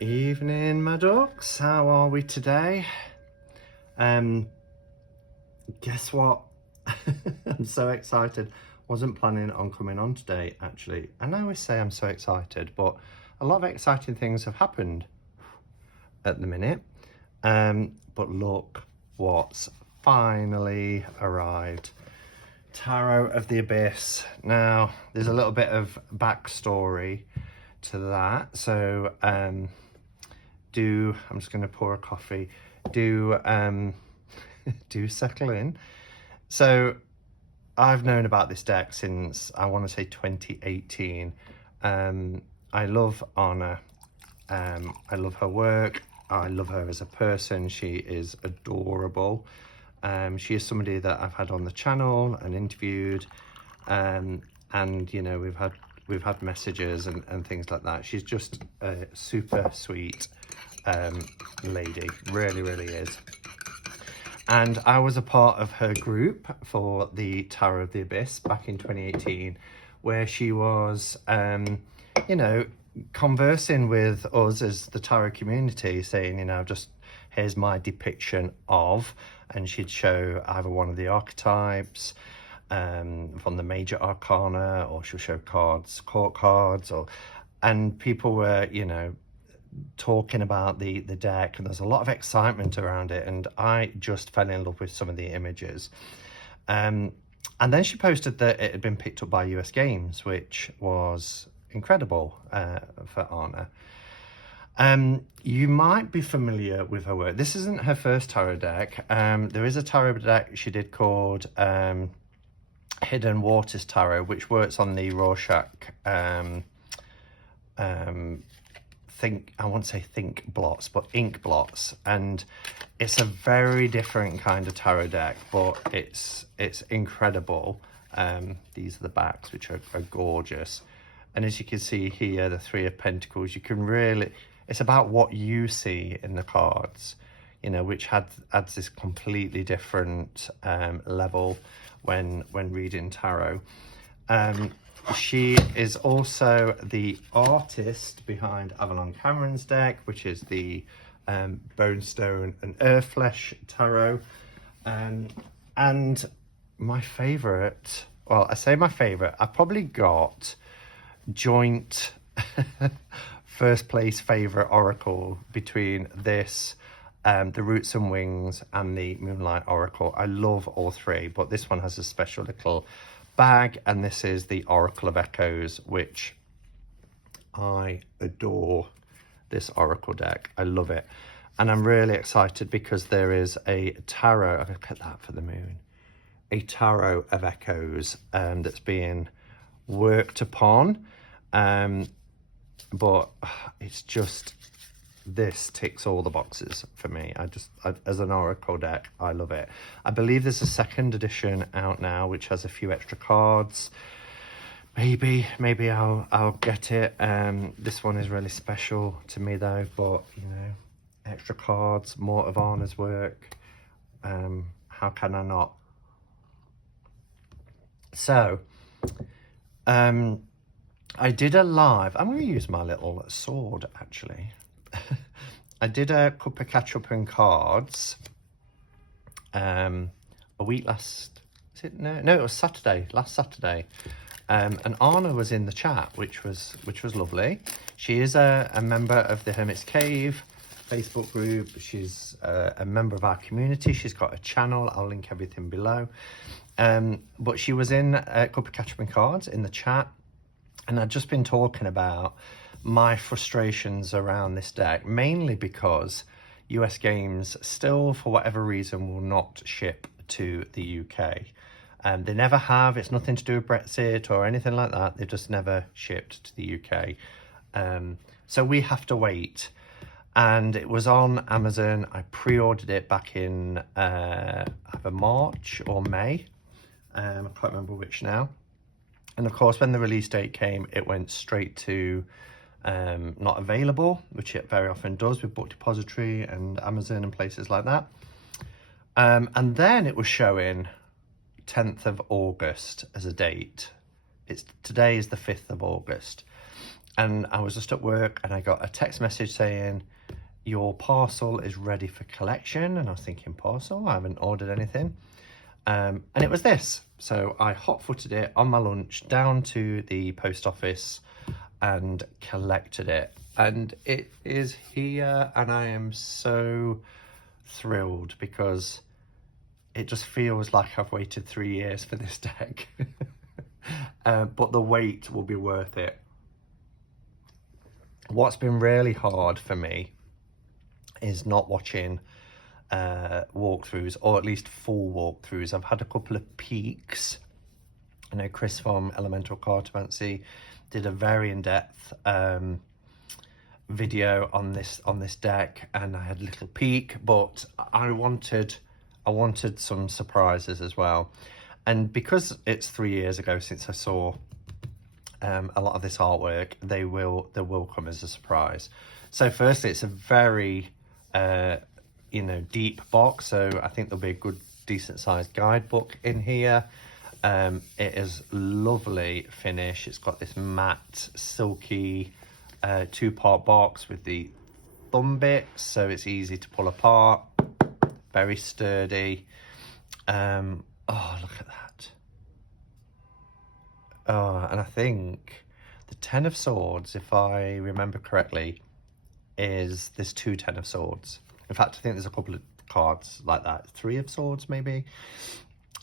Evening, my ducks. How are we today? Guess what? I'm so excited. Wasn't planning on coming on today, actually. And I always say I'm so excited, but a lot of exciting things have happened at the minute. But look what's finally arrived. Tarot of the Abyss. Now, there's a little bit of backstory to that. So, I'm just going to pour a coffee. Do settle in. So, I've known about this deck since, I want to say 2018. I love Anna. I love her work. I love her as a person. She is adorable. She is somebody that I've had on the channel and interviewed, and you know, we've had messages and things like that. She's just a super sweet lady, really is. And I was a part of her group for the Tarot of the Abyss back in 2018, where she was you know, conversing with us as the tarot community, saying, you know, just here's my depiction of, and she'd show either one of the archetypes from the major arcana, or she'll show cards, court cards, and people were, you know, talking about the deck, and there's a lot of excitement around it, and I just fell in love with some of the images. And then she posted that it had been picked up by US Games, which was incredible for Anna. You might be familiar with her work. This isn't her first tarot deck. There is a tarot deck she did called Hidden Waters Tarot, which works on the Rorschach I won't say think blots, but ink blots, and it's a very different kind of tarot deck, but it's incredible. These are the backs, which are gorgeous, and as you can see here, the Three of Pentacles, you can really, it's about what you see in the cards, you know, which adds this completely different level when reading tarot. She is also the artist behind Avalon Cameron's deck, which is the Bone Stone and Earthflesh Tarot. And my favourite, well, I say my favourite, I probably got joint first place favourite oracle between this, the Roots and Wings, and the Moonlight Oracle. I love all three, but this one has a special little bag, and this is the Oracle of Echoes, which I adore. This oracle deck, I love it, and I'm really excited because there is a tarot, look at that for the moon, a Tarot of Echoes that's being worked upon, but it's just, this ticks all the boxes for me. As an oracle deck, I love it. I believe there's a second edition out now, which has a few extra cards. Maybe I'll get it. This one is really special to me though, but you know, extra cards, more of Anna's work. How can I not? So, I did a live, I'm going to use my little sword actually. I did a cup of ketchup and cards a week last, it was Saturday, last Saturday, and Anna was in the chat, which was lovely. She is a member of the Hermit's Cave Facebook group. She's a member of our community. She's got a channel, I'll link everything below, but she was in a cup of ketchup and cards in the chat, and I'd just been talking about my frustrations around this deck, mainly because US Games still, for whatever reason, will not ship to the UK. They never have. It's nothing to do with Brexit or anything like that. They've just never shipped to the UK. So we have to wait. And it was on Amazon. I pre-ordered it back in either March or May. I can't remember which now. And of course, when the release date came, it went straight to not available, which it very often does with Book Depository and Amazon and places like that. And then it was showing 10th of August as a date. Today is the 5th of August. And I was just at work and I got a text message saying, your parcel is ready for collection. And I was thinking, parcel? I haven't ordered anything. And it was this. So I hot-footed it on my lunch down to the post office and collected it. And it is here, and I am so thrilled because it just feels like I've waited 3 years for this deck. But the wait will be worth it. What's been really hard for me is not watching walkthroughs, or at least full walkthroughs. I've had a couple of peeks. I know Chris from Elemental Cartomancy did a very in-depth video on this deck, and I had a little peek, but I wanted some surprises as well. And because it's 3 years ago since I saw a lot of this artwork, they will come as a surprise. So firstly, it's a very deep box, so I think there'll be a good decent sized guidebook in here. It is lovely finish. It's got this matte silky 2-part box with the thumb bits, so it's easy to pull apart, very sturdy. Oh, look at that. Oh, and I think the 10 of Swords, if I remember correctly, is this 2 10 of Swords. In fact, I think there's a couple of cards like that. 3 of Swords, maybe.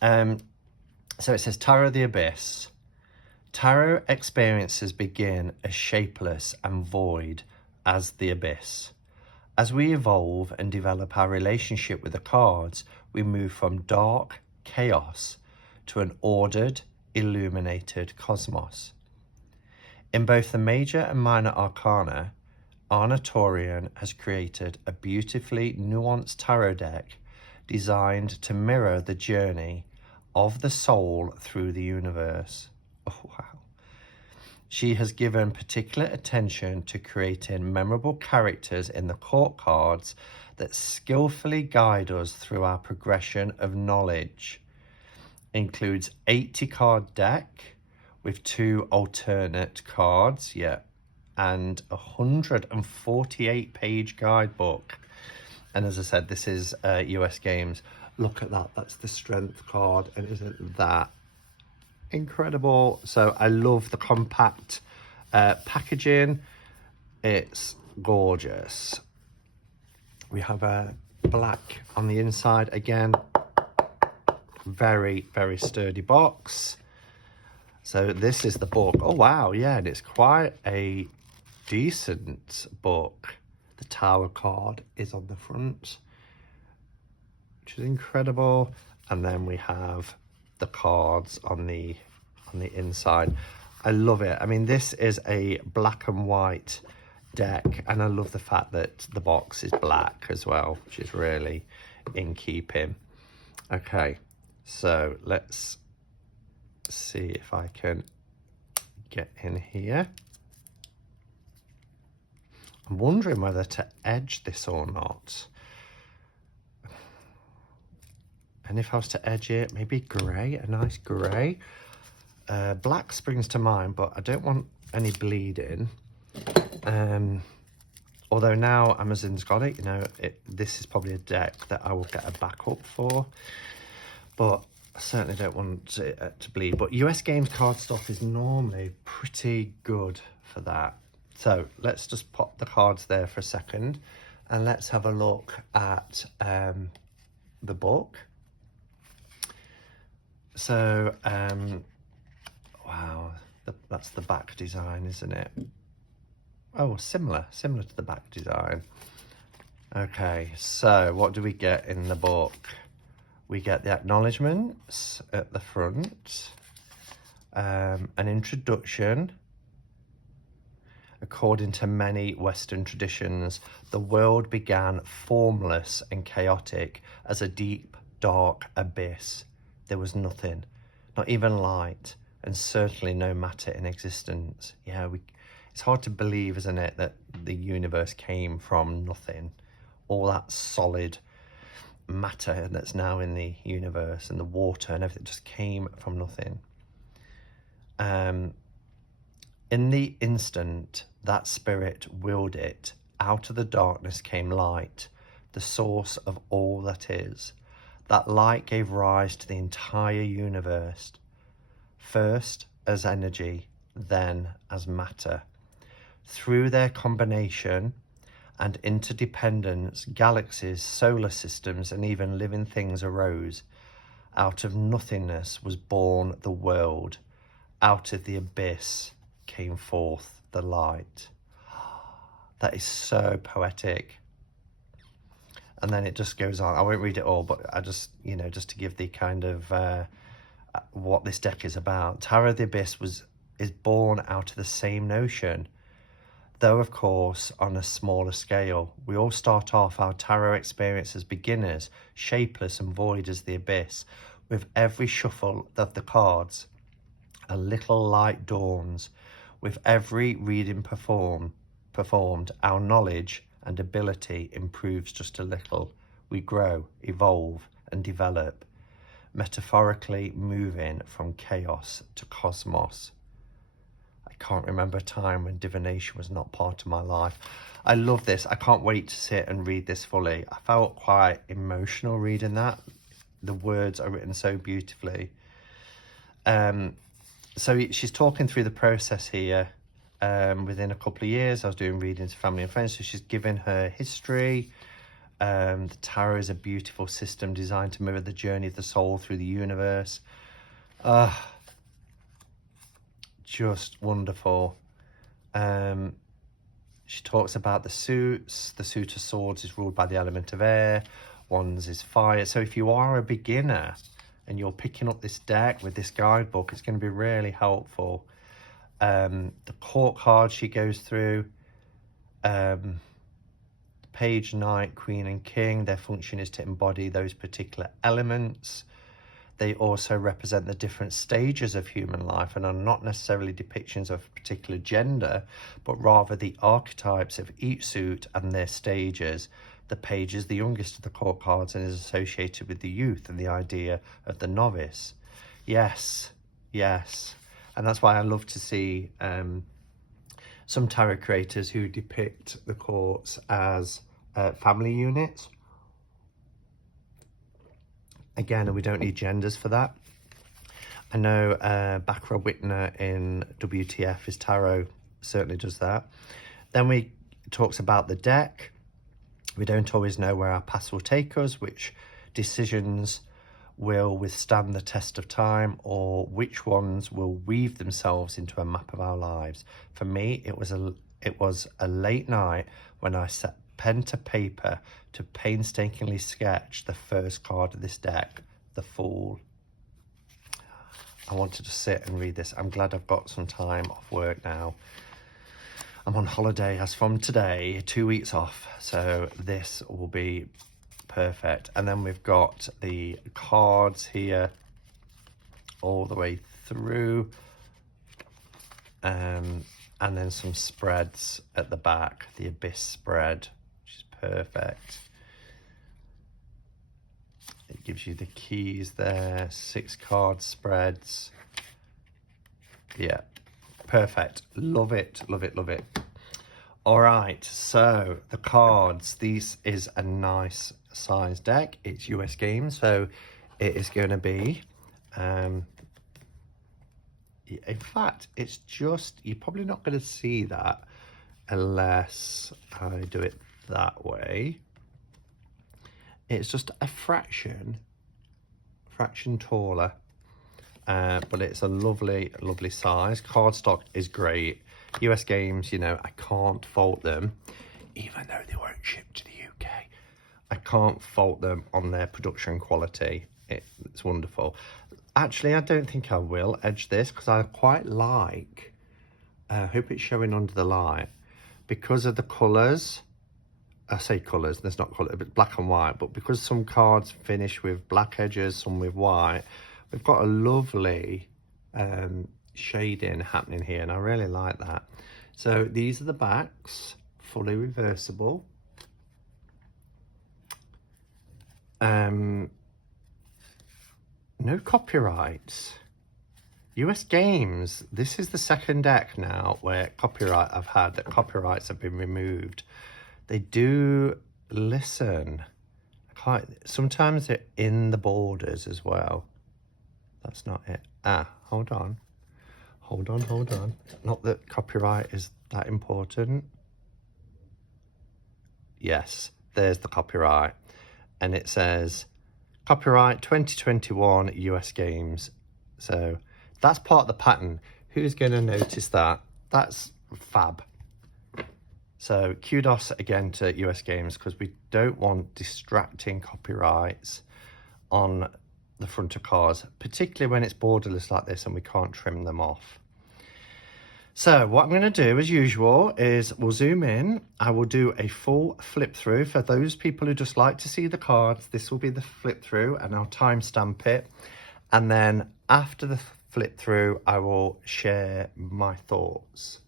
So it says, Tarot the Abyss. Tarot experiences begin as shapeless and void as the abyss. As we evolve and develop our relationship with the cards, we move from dark chaos to an ordered, illuminated cosmos. In both the major and minor arcana, Tourian has created a beautifully nuanced tarot deck designed to mirror the journey of the soul through the universe. Oh, wow. She has given particular attention to creating memorable characters in the court cards that skillfully guide us through our progression of knowledge. Includes 80 card deck with 2 alternate cards, and 148 page guidebook. And as I said, this is US Games. Look at that, that's the strength card, and isn't that incredible? So I love the compact packaging. It's gorgeous. We have a black on the inside again. Very, very sturdy box. So this is the book. Oh wow, yeah, and it's quite a decent book. The Tower card is on the front, which is incredible. And then we have the cards on the inside. I love it. I mean, this is a black and white deck, and I love the fact that the box is black as well, which is really in keeping. Okay, so let's see if I can get in here. I'm wondering whether to edge this or not. And if I was to edge it, maybe grey, a nice grey. Black springs to mind, but I don't want any bleeding. Although now Amazon's got it, this is probably a deck that I will get a backup for. But I certainly don't want it to bleed. But US Games cardstock is normally pretty good for that. So let's just pop the cards there for a second, and let's have a look at the book. So, wow, that's the back design, isn't it? Oh, similar to the back design. Okay, so what do we get in the book? We get the acknowledgements at the front, an introduction. According to many Western traditions, the world began formless and chaotic as a deep, dark abyss. There was nothing, not even light, and certainly no matter in existence. Yeah, it's hard to believe, isn't it, that the universe came from nothing. All that solid matter that's now in the universe and the water and everything just came from nothing. In the instant that spirit willed it, out of the darkness came light, the source of all that is. That light gave rise to the entire universe, first as energy, then as matter. Through their combination and interdependence, galaxies, solar systems, and even living things arose. Out of nothingness was born the world. Out of the abyss came forth the light. That is so poetic. And then it just goes on. I won't read it all, but I just, just to give the kind of what this deck is about. Tarot of the Abyss is born out of the same notion, though of course on a smaller scale. We all start off our tarot experience as beginners, shapeless and void as the abyss. With every shuffle of the cards, a little light dawns. With every reading performed, our knowledge and ability improves just a little. We grow, evolve, and develop, metaphorically moving from chaos to cosmos. I can't remember a time when divination was not part of my life. I love this. I can't wait to sit and read this fully. I felt quite emotional reading that. The words are written so beautifully. So she's talking through the process here. Within a couple of years, I was doing readings to family and friends. So she's given her history. The tarot is a beautiful system designed to mirror the journey of the soul through the universe. Just wonderful. She talks about the suits. The suit of swords is ruled by the element of air. Wands is fire. So if you are a beginner and you're picking up this deck with this guidebook, it's going to be really helpful. The court cards she goes through, Page, Knight, Queen and King, their function is to embody those particular elements. They also represent the different stages of human life and are not necessarily depictions of a particular gender, but rather the archetypes of each suit and their stages. The Page is the youngest of the court cards and is associated with the youth and the idea of the novice. Yes. And that's why I love to see some tarot creators who depict the courts as family units. Again, we don't need genders for that. I know Baccarat Whitner in WTF is Tarot certainly does that. Then we talks about the deck. We don't always know where our past will take us, which decisions will withstand the test of time, or which ones will weave themselves into a map of our lives. For me, it was a late night when I set pen to paper to painstakingly sketch the first card of this deck, the Fool. I wanted to sit and read this. I'm glad I've got some time off work now. I'm on holiday as from today, 2 weeks off, so this will be perfect. And then we've got the cards here all the way through, and then some spreads at the back, the Abyss spread, which is perfect. It gives you the keys there, 6 card spreads. Yeah, perfect. Love it. All right, so the cards. This is a nice size deck. It's US games, so it is going to be, in fact, it's just, you're probably not going to see that unless I do it that way. It's just a fraction taller, but it's a lovely size. Cardstock is great. US games, I can't fault them, even though they weren't shipped to the UK. I can't fault them on their production quality. It's wonderful. Actually, I don't think I will edge this because I quite like, I hope it's showing under the light, because of the colours. I say colours, there's not colour, but black and white, but because some cards finish with black edges, some with white, we've got a lovely shading happening here, and I really like that. So these are the backs, fully reversible. No copyrights. US Games. This is the second deck now where copyright I've had that copyrights have been removed. They do listen. Sometimes they're in the borders as well. That's not it. Hold on. Hold on. Not that copyright is that important. Yes, there's the copyright. And it says copyright 2021 US Games. So that's part of the pattern. Who's going to notice that? That's fab. So kudos again to US Games, because we don't want distracting copyrights on the front of cars, particularly when it's borderless like this and we can't trim them off. So what I'm going to do, as usual, is we'll zoom in. I will do a full flip through. For those people who just like to see the cards, this will be the flip through, and I'll timestamp it. And then after the flip through, I will share my thoughts.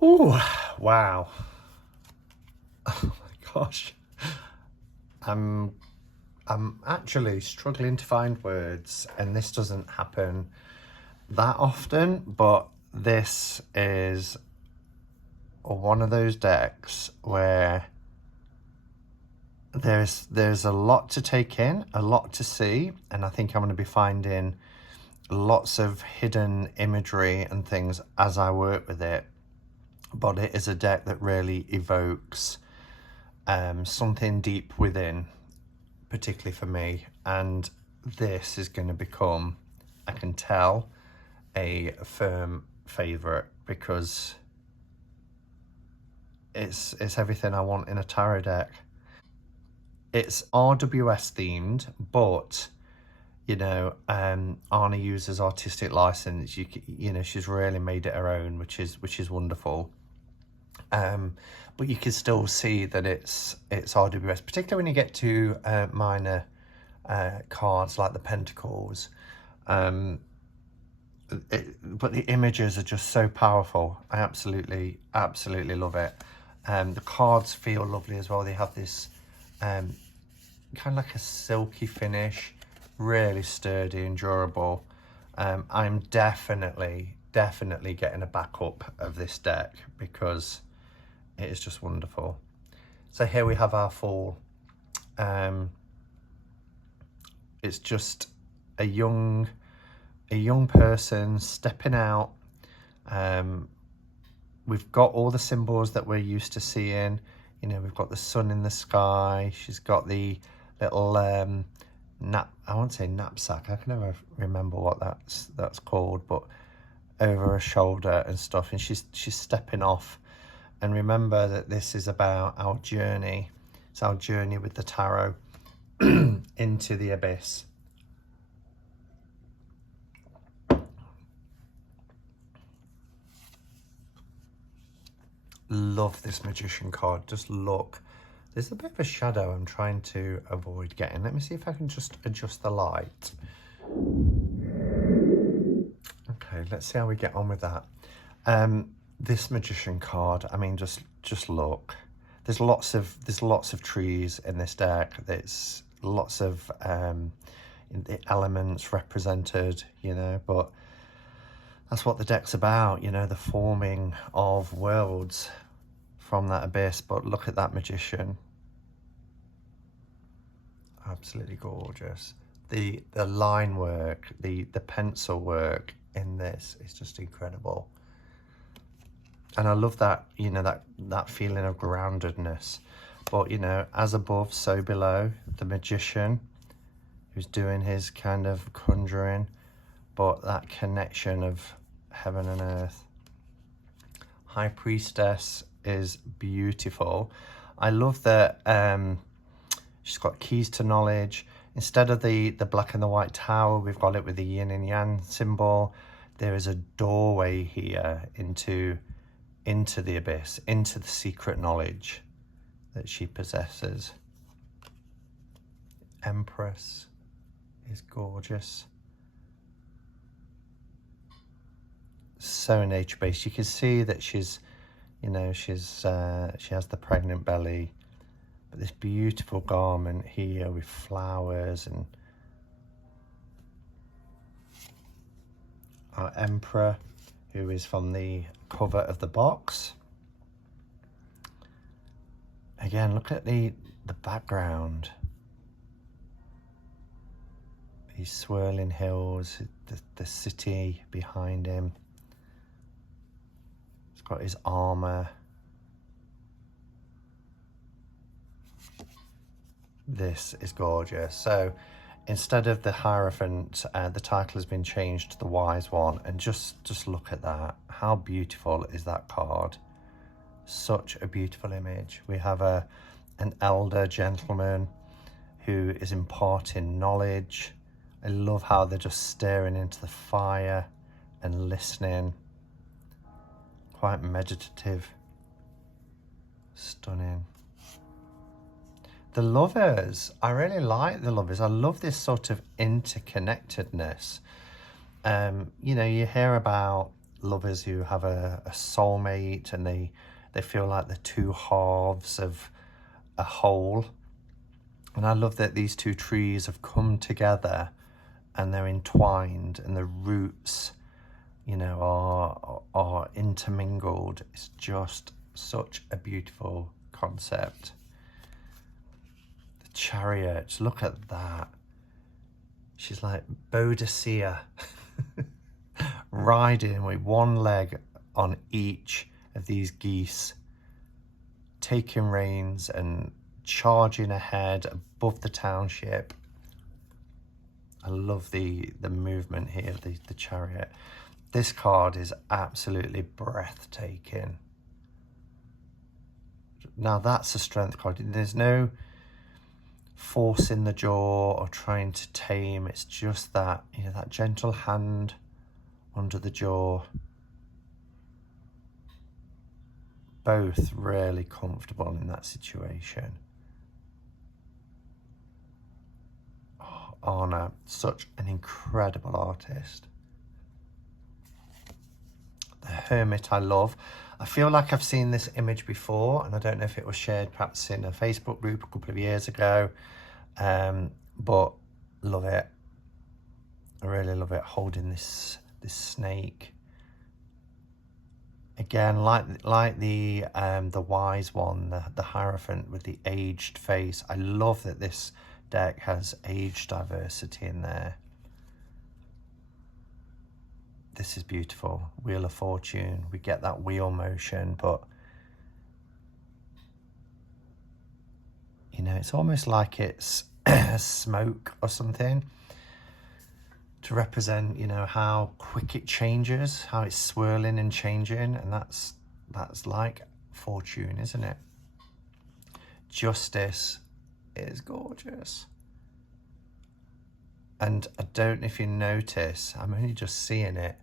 Oh, wow. Oh my gosh. I'm actually struggling to find words, and this doesn't happen that often, but this is one of those decks where there's a lot to take in, a lot to see, and I think I'm going to be finding lots of hidden imagery and things as I work with it. But it is a deck that really evokes something deep within, particularly for me, and this is going to become, I can tell, a firm favourite because it's everything I want in a tarot deck. It's RWS themed, but you know, Anna uses artistic license. You know, she's really made it her own, which is wonderful. But you can still see that it's RWS, particularly when you get to minor cards like the Pentacles. But the images are just so powerful. I absolutely love it. The cards feel lovely as well. They have this kind of like a silky finish, really sturdy and durable. I'm definitely getting a backup of this deck because it is just wonderful. So here we have our fall. It's just a young person stepping out. We've got all the symbols that we're used to seeing. You know, we've got the sun in the sky. She's got the little I won't say knapsack. I can never remember what that's called, but over her shoulder and stuff. And she's stepping off. And remember that this is about our journey. It's our journey with the tarot into the abyss. Love this magician card. Just look. There's a bit of a shadow I'm trying to avoid getting. Let me see if I can just adjust the light. Okay, let's see how we get on with that. This magician card, I mean, just look. There's lots of trees in this deck. There's lots of elements represented, you know, but that's what the deck's about, you know, the forming of worlds from that abyss. But look at that magician. Absolutely gorgeous. The line work, the pencil work in this is just incredible. And I love that, you know, that feeling of groundedness. But, you know, as above, so below. The magician who's doing his kind of conjuring, but that connection of heaven and earth. High Priestess is beautiful. I love that she's got keys to knowledge. Instead of the black and the white tower, we've got it with the yin and yang symbol. There is a doorway here into the abyss, into the secret knowledge that she possesses. Empress is gorgeous. So nature-based. You can see that she's, you know, she has the pregnant belly, but this beautiful garment here with flowers. And our Emperor, who is from the cover of the box. Again, look at the background. These swirling hills, the city behind him. He's got his armor. This is gorgeous. So instead of the Hierophant, the title has been changed to the Wise One. And just look at that. How beautiful is that card? Such a beautiful image. We have an elder gentleman who is imparting knowledge. I love how they're just staring into the fire and listening. Quite meditative. Stunning. The lovers, I really like the lovers. I love this sort of interconnectedness. You know, you hear about lovers who have a soulmate, and they feel like the two halves of a whole. And I love that these two trees have come together and they're entwined, and the roots, you know, are intermingled. It's just such a beautiful concept. The chariots, look at that. She's like Boadicea riding with one leg on each of these geese, taking reins and charging ahead above the township. I love the movement here, the chariot. This card is absolutely breathtaking. Now that's a strength card. There's no force in the jaw or trying to tame. It's just that, you know, that gentle hand under the jaw. Both really comfortable in that situation. Oh, Anna, such an incredible artist. The Hermit I love. I feel like I've seen this image before, and I don't know if it was shared perhaps in a Facebook group a couple of years ago, but love it. I really love it, holding this snake. Again, like the wise one, the Hierophant with the aged face. I love that this deck has age diversity in there. This is beautiful. Wheel of Fortune. We get that wheel motion, but you know, it's almost like it's smoke or something to represent, you know, how quick it changes, how it's swirling and changing, and that's like fortune, isn't it? Justice is gorgeous. And I don't know if you notice, I'm only just seeing it.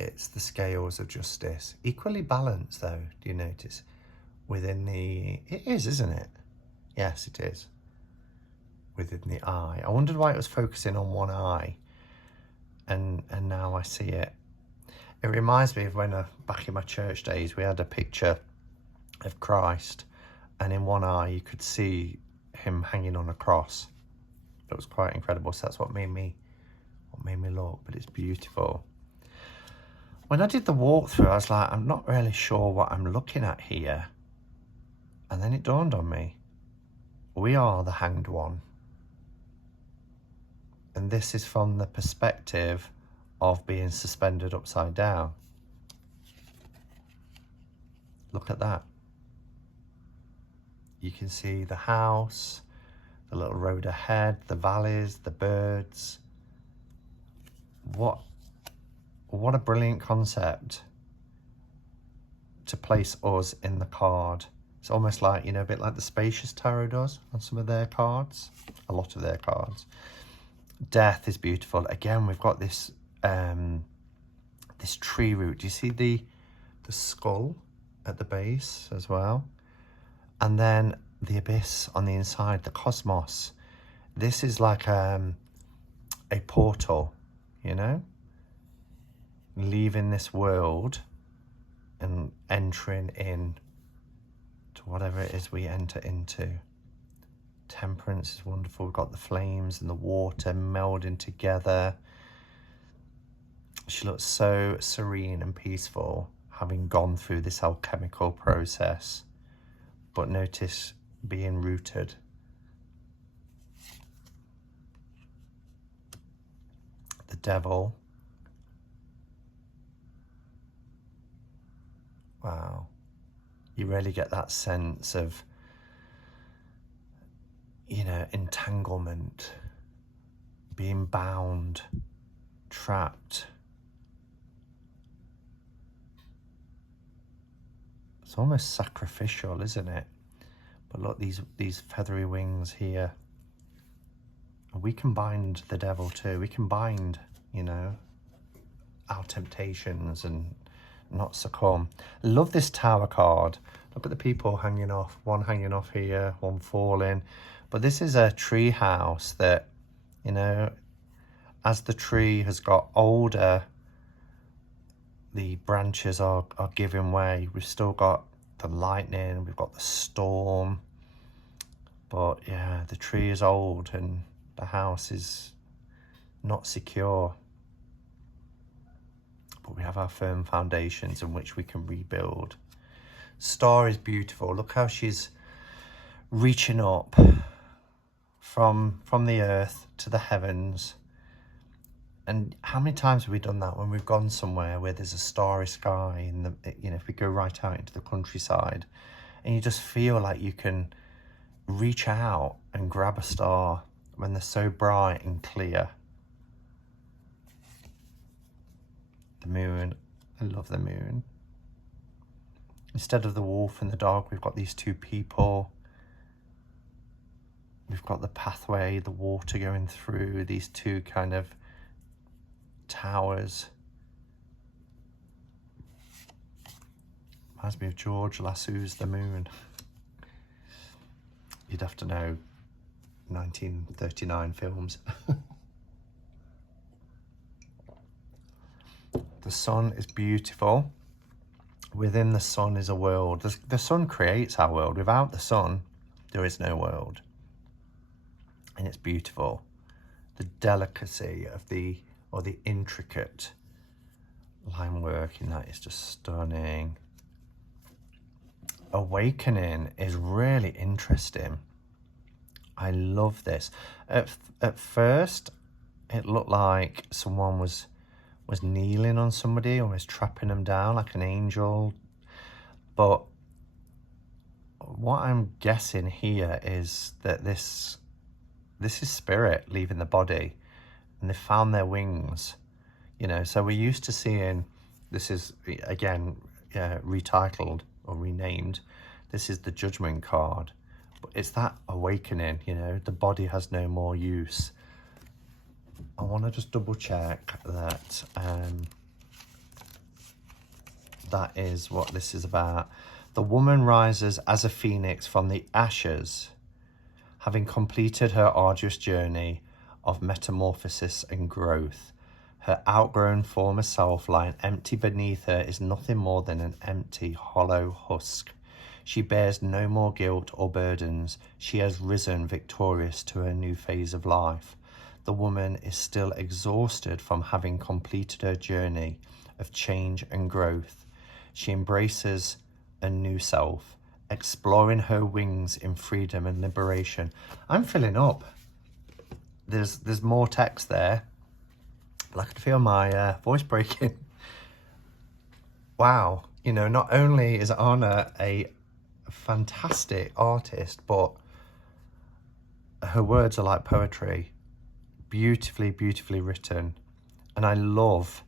It's the scales of justice. Equally balanced though, do you notice? Within the, it is, isn't it? Yes, it is. Within the eye. I wondered why it was focusing on one eye. And now I see it. It reminds me of when back in my church days, we had a picture of Christ, and in one eye you could see him hanging on a cross. It was quite incredible. So that's what made me look, but it's beautiful. When I did the walkthrough, I was like, I'm not really sure what I'm looking at here. And then it dawned on me, we are the hanged one. And this is from the perspective of being suspended upside down. Look at that. You can see the house, the little road ahead, the valleys, the birds. What a brilliant concept to place us in the card. It's almost like, you know, a bit like the Spacious Tarot does on some of their cards, a lot of their cards. Death is beautiful. Again, we've got this this tree root. Do you see the skull at the base as well? And then the abyss on the inside, the cosmos. This is like a portal, you know? Leaving this world and entering in to whatever it is we enter into. Temperance is wonderful. We've got the flames and the water melding together. She looks so serene and peaceful, having gone through this alchemical process. But notice being rooted. The devil. Wow. You really get that sense of, you know, entanglement, being bound, trapped. It's almost sacrificial, isn't it? But look, these feathery wings here. We can bind the devil too. We can bind, you know, our temptations and not succumb. Love this Tower card. Look at the people hanging off. One hanging off here, one falling. But this is a tree house that, you know, as the tree has got older, the branches are giving way. We've still got the lightning, we've got the storm, but yeah, the tree is old and the house is not secure. But we have our firm foundations in which we can rebuild. Star is beautiful. Look how she's reaching up from the earth to the heavens. And how many times have we done that when we've gone somewhere where there's a starry sky, and if we go right out into the countryside, and you just feel like you can reach out and grab a star when they're so bright and clear. The moon, I love the moon. Instead of the wolf and the dog, we've got these two people. We've got the pathway, the water going through these two kind of towers. Reminds me of George Lassu's The Moon. You'd have to know 1939 films. The sun is beautiful. Within the sun is a world. The sun creates our world. Without the sun, there is no world. And it's beautiful. The delicacy of the intricate line work in that is just stunning. Awakening is really interesting. I love this. At first, it looked like someone was kneeling on somebody, almost trapping them down like an angel. But what I'm guessing here is that this is spirit leaving the body, and they found their wings. So we're used to seeing, this is again retitled or renamed, this is the judgment card, but it's that awakening. The body has no more use. I want to just double check that that is what this is about. The woman rises as a phoenix from the ashes, having completed her arduous journey of metamorphosis and growth. Her outgrown former self lying empty beneath her is nothing more than an empty, hollow husk. She bears no more guilt or burdens. She has risen victorious to her new phase of life. The woman is still exhausted from having completed her journey of change and growth. She embraces a new self, exploring her wings in freedom and liberation. I'm filling up. There's more text there, but I could feel my voice breaking. Wow. Not only is Anna a fantastic artist, but her words are like poetry. Beautifully, beautifully written. And I love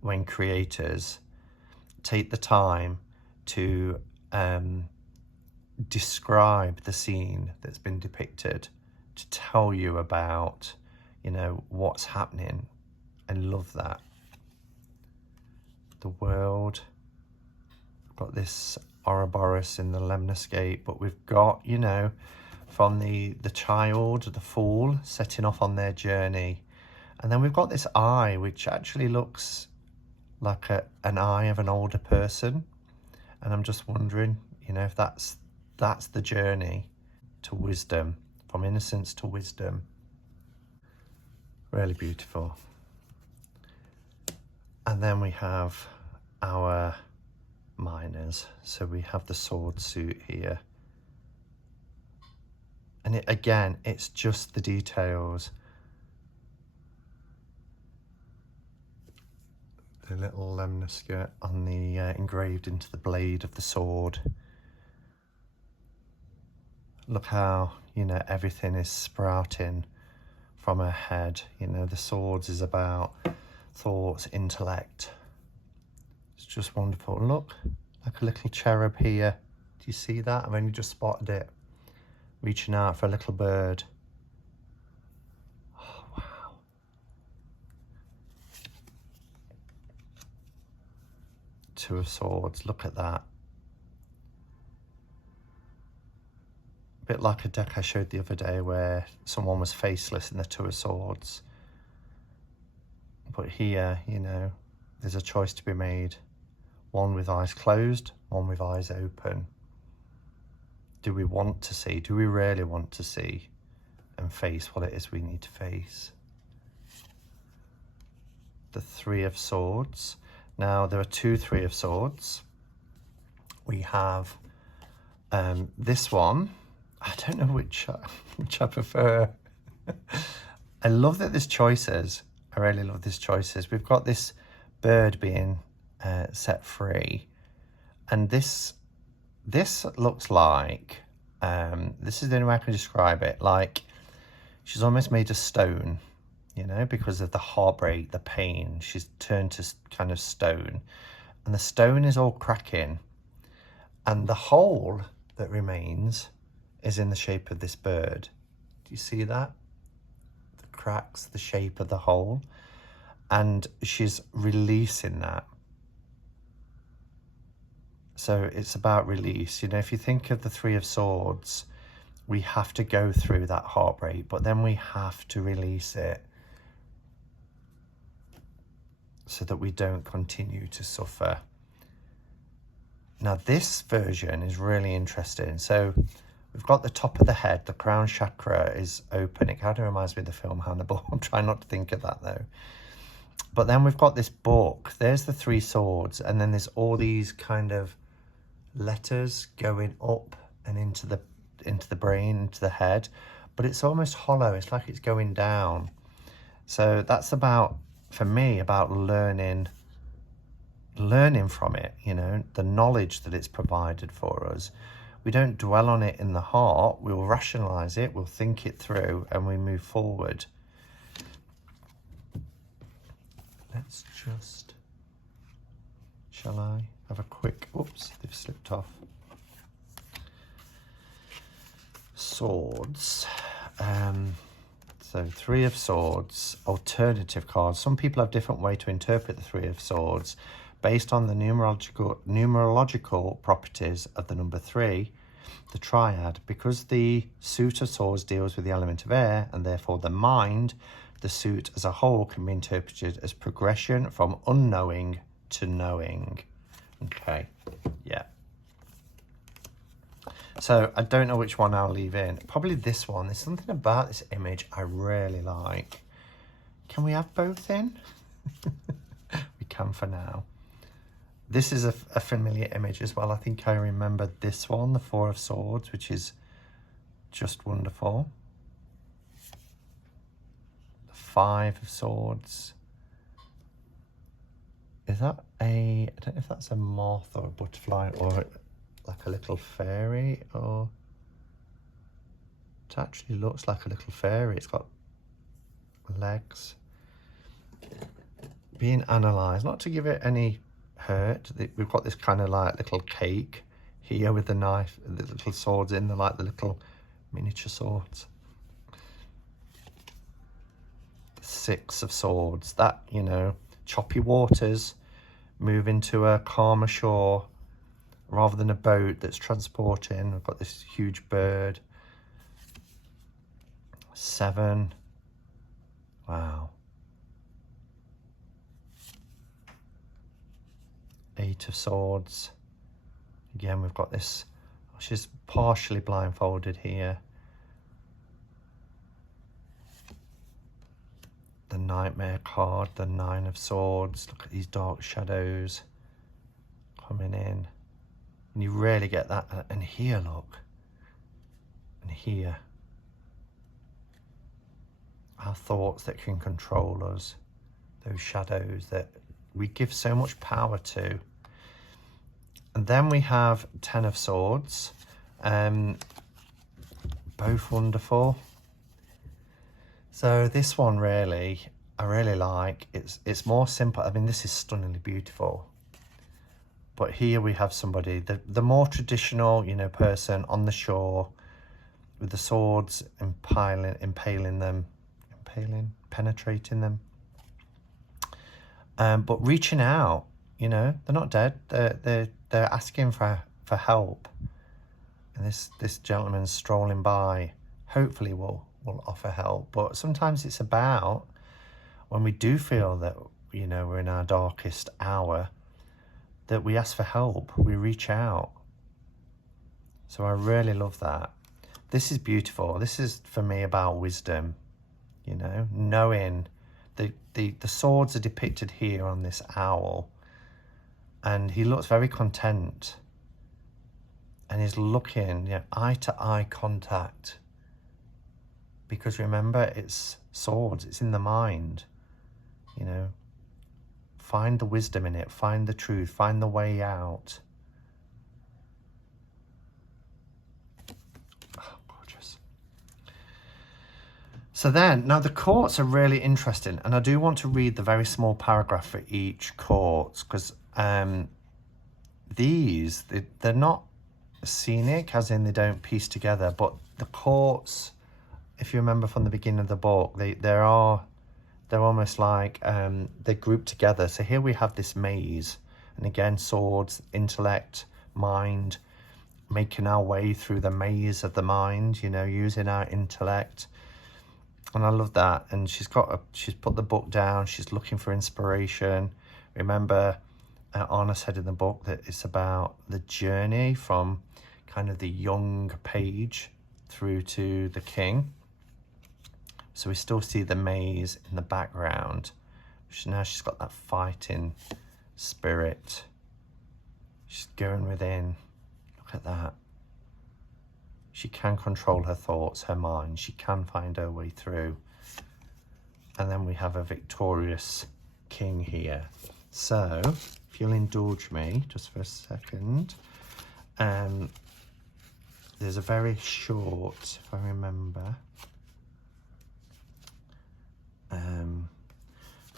when creators take the time to describe the scene that's been depicted, to tell you about, what's happening. I love that. The world, we've got this Ouroboros in the lemniscate, but we've got, from the child, the fool, setting off on their journey. And then we've got this eye, which actually looks like an eye of an older person. And I'm just wondering, if that's the journey to wisdom, from innocence to wisdom. Really beautiful. And then we have our miners. So we have the sword suit here. And it's just the details. The little lemniscate on the engraved into the blade of the sword. Look how, everything is sprouting from her head. The swords is about thoughts, intellect. It's just wonderful. Look, like a little cherub here. Do you see that? I've only just spotted it. Reaching out for a little bird. Oh, wow. Two of Swords, look at that. A bit like a deck I showed the other day where someone was faceless in the Two of Swords. But here, you know, there's a choice to be made. One with eyes closed, one with eyes open. Do we want to see? Do we really want to see and face what it is we need to face? The Three of Swords. Now, there are two Three of Swords. We have this one. I don't know which I prefer. I love that there's choices. I really love these choices. We've got this bird being set free, and this looks like this is the only way I can describe it. Like she's almost made of stone, you know, because of the heartbreak, the pain. She's turned to kind of stone, and the stone is all cracking, and the hole that remains is in the shape of this bird. Do you see that? The cracks, the shape of the hole, and she's releasing that. So it's about release. You know, if you think of the Three of Swords, we have to go through that heartbreak, but then we have to release it so that we don't continue to suffer. Now, this version is really interesting. So we've got the top of the head, the crown chakra is open. It kind of reminds me of the film Hannibal. I'm trying not to think of that though. But then we've got this book. There's the Three Swords, and then there's all these kind of letters going up and into the brain, into the head, but it's almost hollow. It's like it's going down. So that's about, for me, about learning from it, you know, the knowledge that it's provided for us. We don't dwell on it in the heart. We'll rationalize it, we'll think it through, and we move forward. Let's just, shall I have a quick, oops, they've slipped off. Swords. So Three of Swords, alternative cards. Some people have different way to interpret the Three of Swords based on the numerological properties of the number 3, the triad. Because the suit of swords deals with the element of air, and therefore the mind, the suit as a whole can be interpreted as progression from unknowing to knowing. Okay, yeah. So I don't know which one I'll leave in. Probably this one. There's something about this image I really like. Can we have both in? We can for now. This is a familiar image as well. I think I remember this one, the Four of Swords, which is just wonderful. The Five of Swords. Is that I don't know if that's a moth or a butterfly or like a little fairy, or it actually looks like a little fairy. It's got legs. Being analysed, not to give it any hurt. We've got this kind of like little cake here with the knife, the little swords in there, like the little miniature swords. Six of Swords, that, you know, choppy waters, move into a calmer shore rather than a boat that's transporting. We've got this huge bird. 7. Wow. 8 of Swords. Again, we've got this, she's partially blindfolded here. The Nightmare card, the 9 of Swords. Look at these dark shadows coming in. And you really get that. And here, look. And here. Our thoughts that can control us. Those shadows that we give so much power to. And then we have 10 of Swords. Both wonderful. So this one really, I really like. It's more simple. I mean, this is stunningly beautiful. But here we have somebody, the more traditional, you know, person on the shore with the swords penetrating them. But reaching out, you know, they're not dead. They're asking for help. And this gentleman's strolling by. Hopefully will offer help. But sometimes it's about when we do feel that, you know, we're in our darkest hour, that we ask for help, we reach out. So I really love that. This is beautiful. This is, for me, about wisdom, you know, knowing the swords are depicted here on this owl, and he looks very content, and he's looking, you know, eye to eye contact, because remember, it's swords, it's in the mind, you know. Find the wisdom in it, find the truth, find the way out. Oh, gorgeous. So then, now the courts are really interesting, and I do want to read the very small paragraph for each court, because they're not scenic, as in they don't piece together, but the courts, if you remember from the beginning of the book, they're almost like they're grouped together. So here we have this maze, and again, swords, intellect, mind, making our way through the maze of the mind, you know, using our intellect. And I love that. And she's put the book down, she's looking for inspiration. Remember, Anna said in the book that it's about the journey from kind of the young page through to the king. So we still see the maze in the background. Now she's got that fighting spirit. She's going within. Look at that. She can control her thoughts, her mind. She can find her way through. And then we have a victorious king here. So, if you'll indulge me just for a second. There's a very short, if I remember,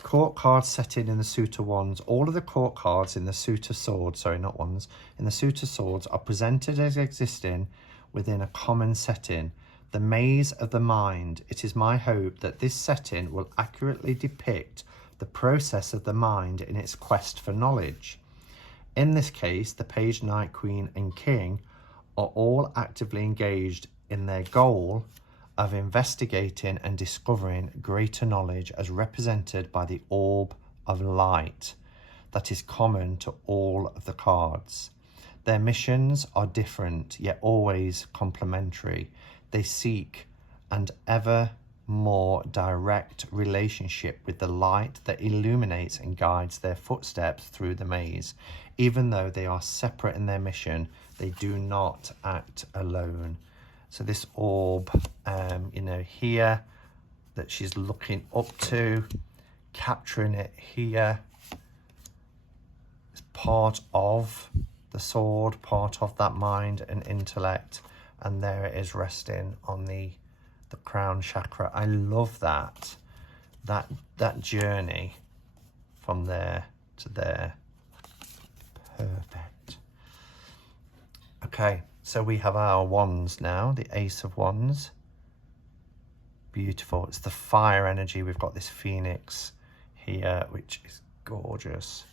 court cards set in the suit of wands. All of the court cards in the suit of swords, sorry, not wands, in the suit of swords are presented as existing within a common setting, the maze of the mind. It is my hope that this setting will accurately depict the process of the mind in its quest for knowledge. In this case, the page, knight, queen, and king are all actively engaged in their goal of investigating and discovering greater knowledge as represented by the orb of light that is common to all of the cards. Their missions are different, yet always complementary. They seek an ever more direct relationship with the light that illuminates and guides their footsteps through the maze. Even though they are separate in their mission, they do not act alone. So this orb, you know, here that she's looking up to, capturing it here, is part of the sword, part of that mind and intellect, and there it is resting on the crown chakra. I love that journey from there to there. Perfect. Okay, so we have our wands now, the Ace of Wands. Beautiful. It's the fire energy. We've got this phoenix here, which is gorgeous.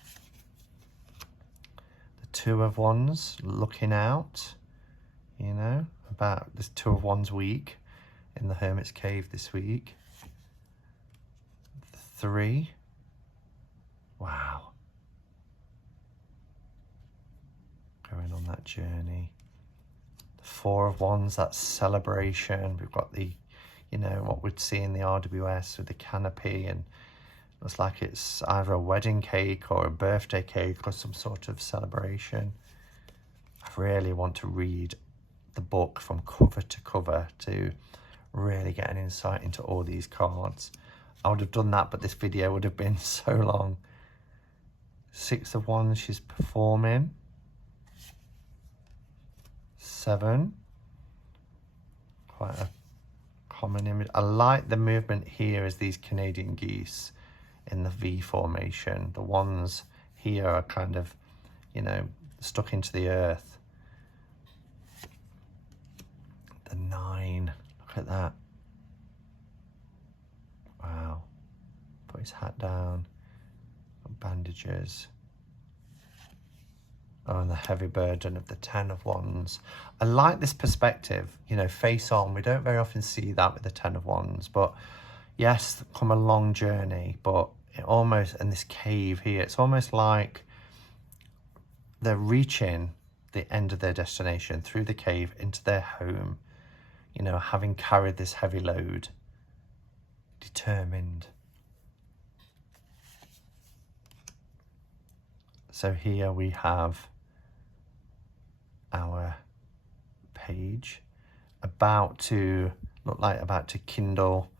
The Two of Wands, looking out, you know, about this Two of Wands week in the Hermit's Cave this week. The Three. Wow. Going on that journey. The Four of Wands, that celebration. We've got the, you know, what we'd see in the RWS with the canopy, and it looks like it's either a wedding cake or a birthday cake or some sort of celebration. I really want to read the book from cover to cover to really get an insight into all these cards. I would have done that, but this video would have been so long. Six of Wands, she's performing. Seven, quite a common image. I like the movement here as these Canadian geese in the V formation. The ones here are kind of, you know, stuck into the earth. The Nine, look at that. Wow. Put his hat down, bandages. Oh, and the heavy burden of the Ten of Wands. I like this perspective, you know, face on. We don't very often see that with the Ten of Wands, but, yes, come a long journey, but it almost, in this cave here, it's almost like they're reaching the end of their destination through the cave into their home, you know, having carried this heavy load, determined. So here we have our page about to kindle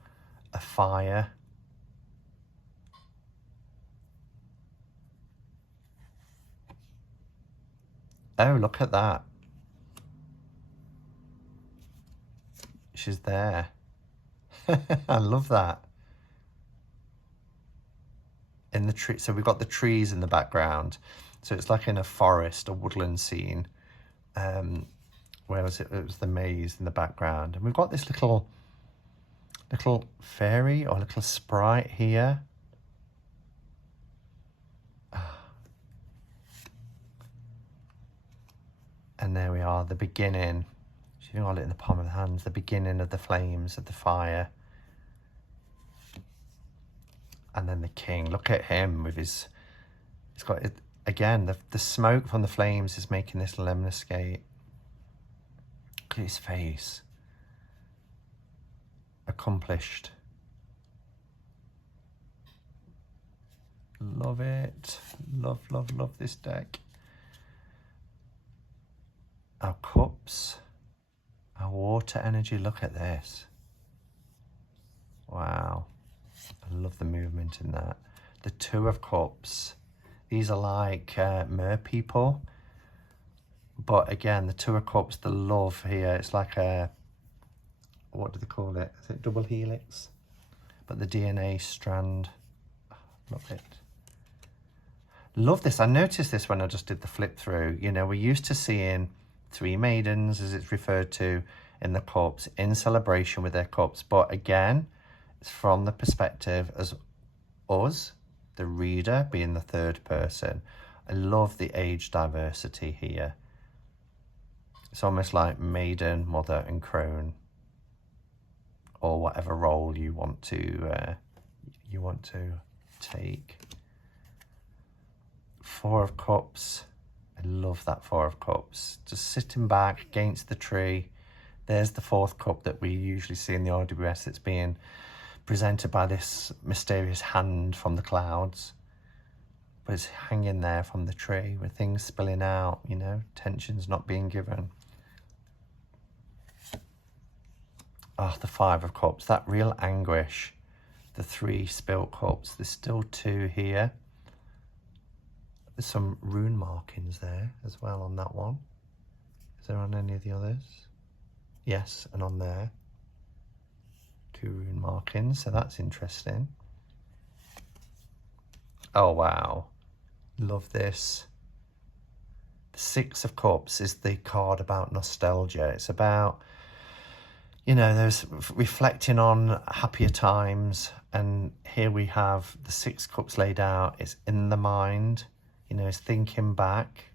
a fire. Oh, look at that. She's there. I love that. In the tree, so we've got the trees in the background. So it's like in a forest, a woodland scene. Where was it? It was the maze in the background. And we've got this little fairy or little sprite here. And there we are, the beginning. She's got it in the palm of the hands, the beginning of the flames of the fire. And then the king, look at him with he's got it again, the smoke from the flames is making this lemniscate. Look at his face. Accomplished. Love it. Love, love, love this deck. Our cups, our water energy, look at this. Wow. I love the movement in that. The Two of Cups. These are like mer people. But again, the Two of Cups, the love here, it's like a, what do they call it? Is it double helix? But the DNA strand. Love it. Love this. I noticed this when I just did the flip through. You know, we're used to seeing three maidens, as it's referred to in the cups, in celebration with their cups. But again, it's from the perspective as us, the reader, being the third person. I love the age diversity here. It's almost like maiden, mother, and crone, or whatever role you want to take. Four of Cups. I love that Four of Cups. Just sitting back against the tree. There's the fourth cup that we usually see in the RWS. It's being presented by this mysterious hand from the clouds. But it's hanging there from the tree with things spilling out, you know, tensions not being given. Oh, the Five of Cups, that real anguish. The three spilt cups. There's still two here. There's some rune markings there as well on that one. Is there on any of the others? Yes, and on there. Two rune markings, so that's interesting. Oh, wow. Love this. The Six of Cups is the card about nostalgia. It's about, you know, there's reflecting on happier times. And here we have the Six Cups laid out. It's in the mind. You know, it's thinking back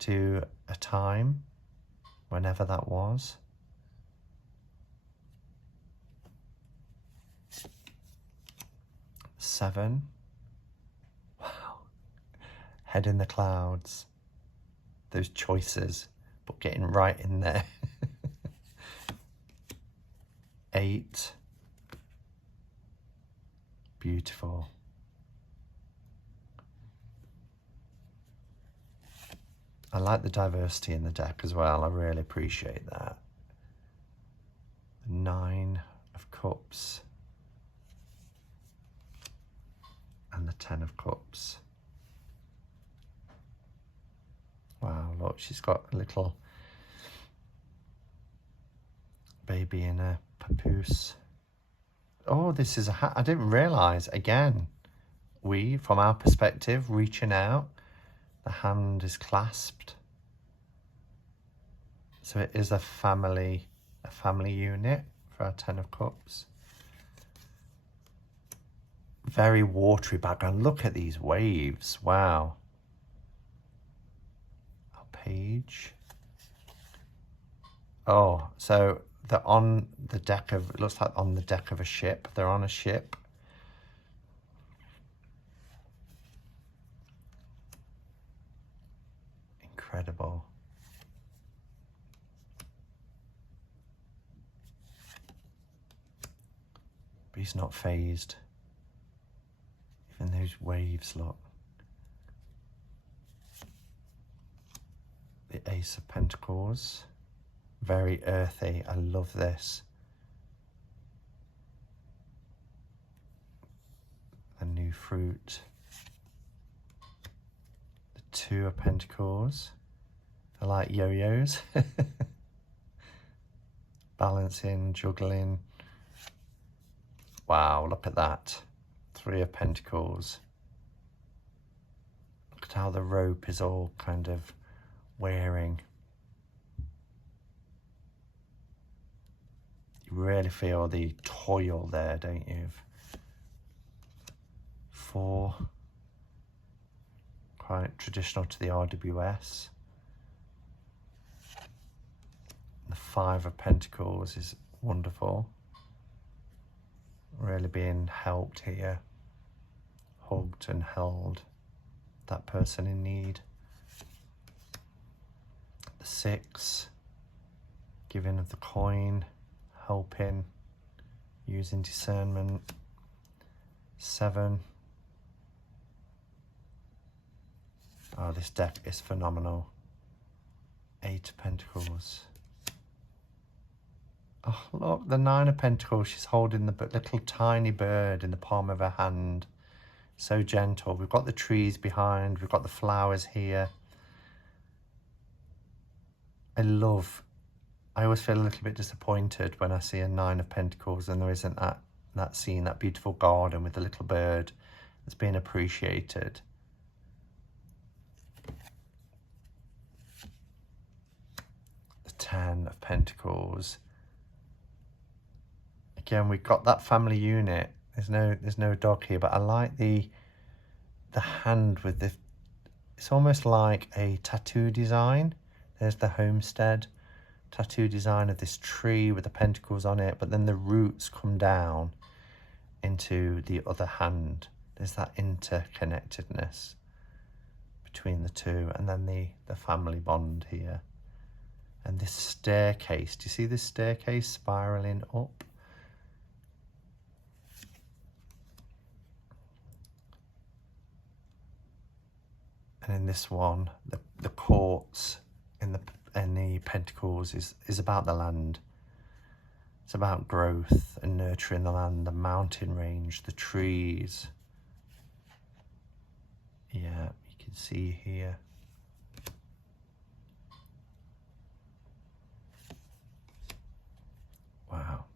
to a time, whenever that was. Seven. Wow. Head in the clouds. Those choices, but getting right in there. 8. Beautiful. I like the diversity in the deck as well. I really appreciate that. 9 of Cups. And the 10 of Cups. Wow, look, she's got a little baby in a papoose. Oh, this is a hat. I didn't realise, again, from our perspective, reaching out, the hand is clasped. So it is a family unit for our 10 of Cups. Very watery background. Look at these waves. Wow. Our page. Oh, so they're on the deck of, it looks like on the deck of a ship. They're on a ship. Incredible. But he's not phased. Even those waves, look. The Ace of Pentacles. Very earthy. I love this. The new fruit. The Two of Pentacles. I like yo-yos. Balancing, juggling. Wow, look at that. Three of Pentacles. Look at how the rope is all kind of wearing. You really feel the toil there, don't you? Four. Quite traditional to the RWS. The Five of Pentacles is wonderful. Really being helped here. Hugged and held. That person in need. The Six. Giving of the coin. Helping. Using discernment. Seven. Oh, this deck is phenomenal. Eight of Pentacles. Oh, look, the Nine of Pentacles. She's holding the little tiny bird in the palm of her hand. So gentle. We've got the trees behind. We've got the flowers here. I always feel a little bit disappointed when I see a Nine of Pentacles and there isn't that scene, that beautiful garden with the little bird that's being appreciated. The Ten of Pentacles. Again, we've got that family unit. There's no dog here, but I like the hand with the, it's almost like a tattoo design. There's the homestead tattoo design of this tree with the pentacles on it, but then the roots come down into the other hand. There's that interconnectedness between the two, and then the family bond here. And this staircase, do you see this staircase spiraling up? And in this one, the courts in the pentacles is about the land. It's about growth and nurturing the land, the mountain range, the trees. Yeah, you can see here. Wow.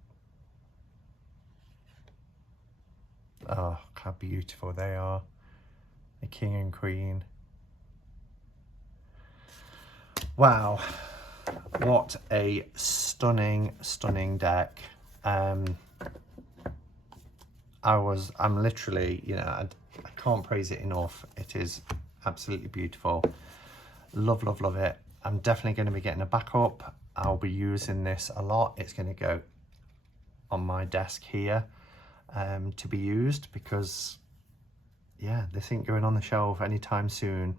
Oh, how beautiful they are. The king and queen. Wow, what a stunning, stunning deck. I'm literally, you know, I can't praise it enough. It is absolutely beautiful. Love, love, love it. I'm definitely going to be getting a backup. I'll be using this a lot. It's going to go on my desk here to be used because, yeah, this ain't going on the shelf anytime soon.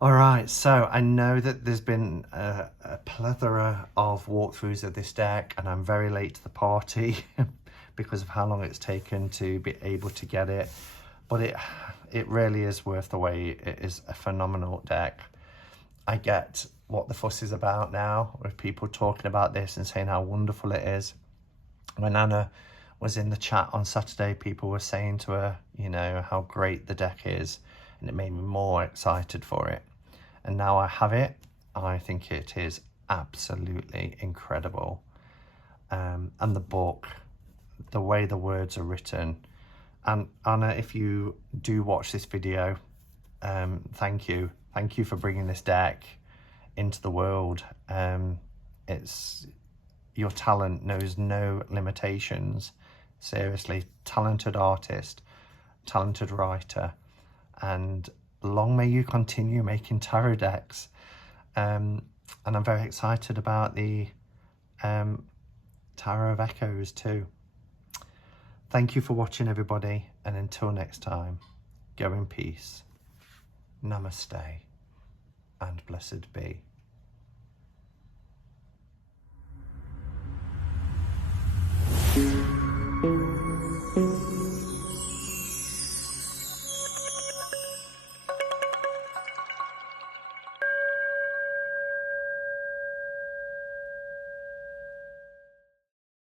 All right, so I know that there's been a plethora of walkthroughs of this deck, and I'm very late to the party because of how long it's taken to be able to get it. But it really is worth the wait. It is a phenomenal deck. I get what the fuss is about now, with people talking about this and saying how wonderful it is. When Anna was in the chat on Saturday, people were saying to her, you know, how great the deck is, and it made me more excited for it. And now I have it, I think it is absolutely incredible. And the book, the way the words are written. And Anna, if you do watch this video, thank you. Thank you for bringing this deck into the world. Your talent knows no limitations. Seriously, talented artist, talented writer, and long may you continue making tarot decks. And I'm very excited about the Tower of Echoes too. Thank you for watching, everybody, and until next time, go in peace. Namaste and blessed be.